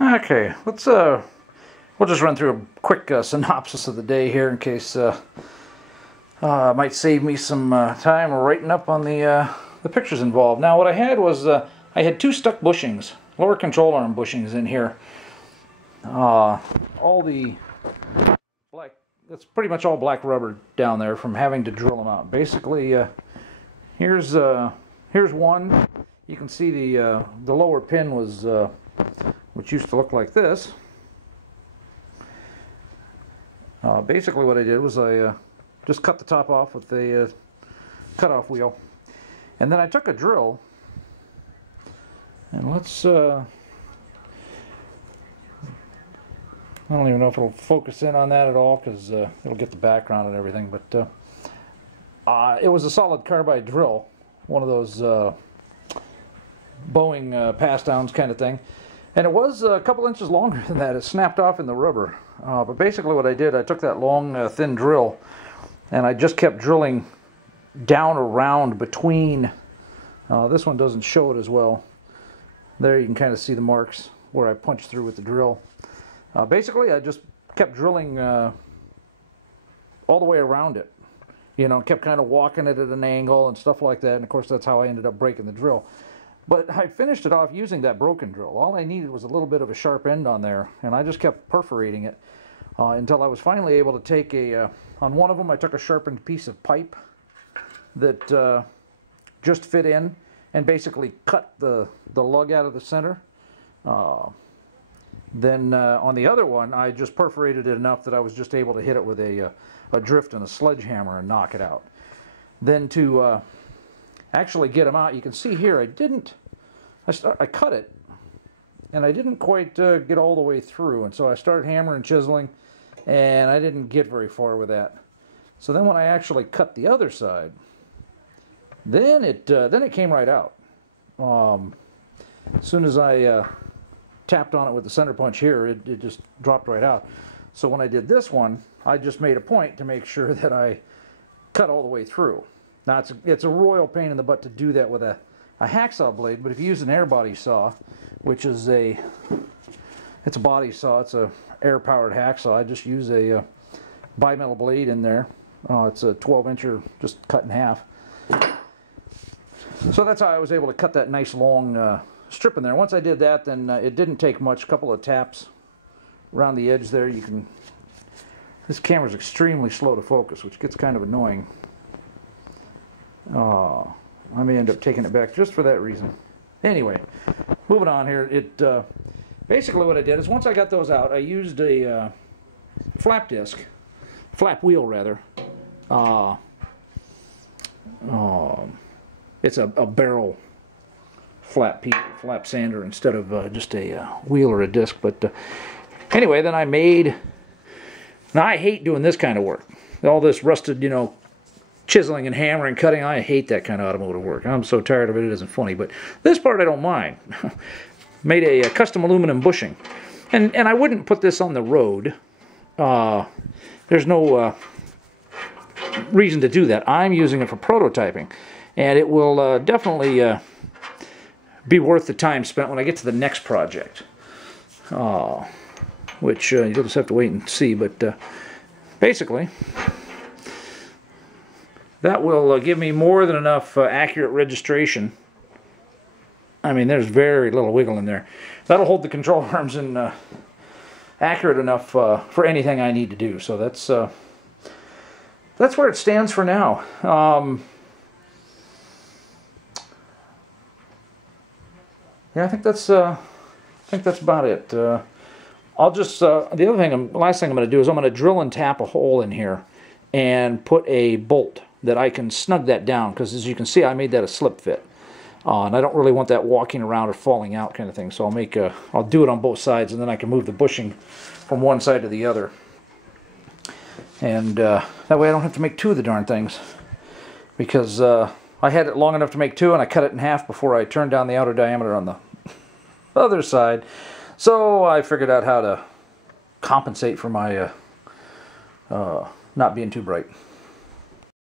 Okay, we'll just run through a quick synopsis of the day here in case it might save me some time writing up on the pictures involved. Now what I had was I had two stuck bushings, lower control arm bushings in here. All the black, that's pretty much all black rubber down there from having to drill them out. Basically, here's one. You can see the lower pin was which used to look like this. Basically what I did was I just cut the top off with a cutoff wheel, and then I took a drill, and let's I don't even know if it'll focus in on that at all because it'll get the background and everything, but it was a solid carbide drill, one of those Boeing pass downs kind of thing, and it was a couple inches longer than that. It snapped off in the rubber, but basically what I did, I took that long thin drill and I just kept drilling down around between, this one doesn't show it as well, there you can kind of see the marks where I punched through with the drill. Basically I just kept drilling all the way around it, you know, kept kind of walking it at an angle and stuff like that, and of course that's how I ended up breaking the drill. But I finished it off using that broken drill. All I needed was a little bit of a sharp end on there, and I just kept perforating it until I was finally able to take on one of them I took a sharpened piece of pipe that just fit in and basically cut the lug out of the center. Then on the other one I just perforated it enough that I was just able to hit it with a drift and a sledgehammer and knock it out. Then to actually get them out, you can see here I cut it and I didn't quite get all the way through, and so I started hammering, chiseling, and I didn't get very far with that. So then when I actually cut the other side, then it came right out. As soon as I tapped on it with the center punch here, it just dropped right out. So when I did this one, I just made a point to make sure that I cut all the way through. Now it's a royal pain in the butt to do that with a hacksaw blade, but if you use an air body saw, which is it's a body saw, it's a air powered hacksaw, I just use a bimetal blade in there. It's a 12-incher just cut in half. So that's how I was able to cut that nice long strip in there. Once I did that, then it didn't take much, a couple of taps around the edge there. This camera's extremely slow to focus, which gets kind of annoying. I may end up taking it back just for that reason. Anyway, moving on here. Basically what I did is once I got those out, I used a flap wheel rather. It's a barrel flap sander instead of just a wheel or a disc. But anyway, then now I hate doing this kind of work. All this rusted, you know, chiseling and hammering, cutting, I hate that kind of automotive work. I'm so tired of it, it isn't funny. But this part I don't mind. Made a custom aluminum bushing. And I wouldn't put this on the road. There's no reason to do that. I'm using it for prototyping. And it will definitely be worth the time spent when I get to the next project. Which you'll just have to wait and see. But basically, that will give me more than enough accurate registration. I mean, there's very little wiggle in there. That'll hold the control arms in accurate enough for anything I need to do. So that's where it stands for now. Yeah, I think that's about it. I'll just the last thing I'm going to do is I'm going to drill and tap a hole in here and put a bolt that I can snug that down, because as you can see I made that a slip fit, and I don't really want that walking around or falling out kind of thing. So I'll do it on both sides, and then I can move the bushing from one side to the other, and that way I don't have to make two of the darn things, because I had it long enough to make two and I cut it in half before I turned down the outer diameter on the other side. So I figured out how to compensate for my not being too bright.